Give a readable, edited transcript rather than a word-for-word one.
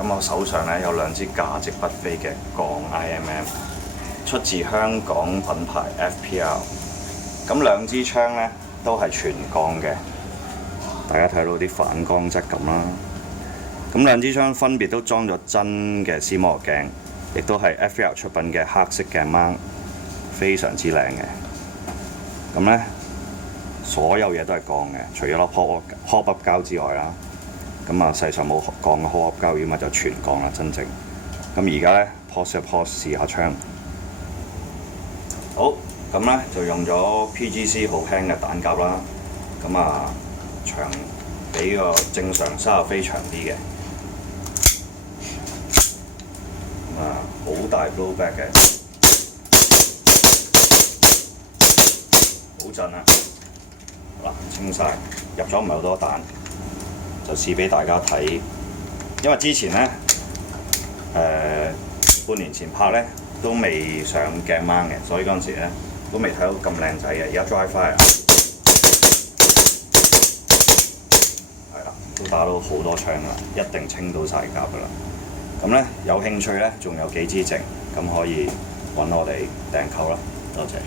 咁我手上咧有兩支價值不菲嘅鋼 IMM， 出自香港品牌 FPL。咁兩支槍咧都係全鋼嘅，大家睇到啲反光質感啦。咁兩支槍分別都裝咗真嘅絲摩鏡，亦都係 FPL 出品嘅黑色鏡掹，非常之靚嘅。咁咧所有嘢都係鋼嘅，除咗粒 pop up 膠之外啦。咁啊，世上冇鋼嘅 pop up 膠，咁啊就全鋼啦，真正。咁而家咧 pause 一 pause 試下槍。好，咁咧就用咗 PGC 好輕嘅彈夾啦。咁啊長比個正常30飛長啲嘅。好大 blowback 嘅，好震啊！嗱，清晒，入咗唔係好多彈，就試俾大家睇。因為之前咧，半年前拍咧都未上鏡掹嘅，所以嗰陣時咧都未睇到咁靚仔嘅。而家 dry fire， 係啦，都打到好多槍啦，一定清到晒甲噶啦。咁咧有興趣咧，仲有幾支剩，咁可以揾我哋訂購啦，多謝。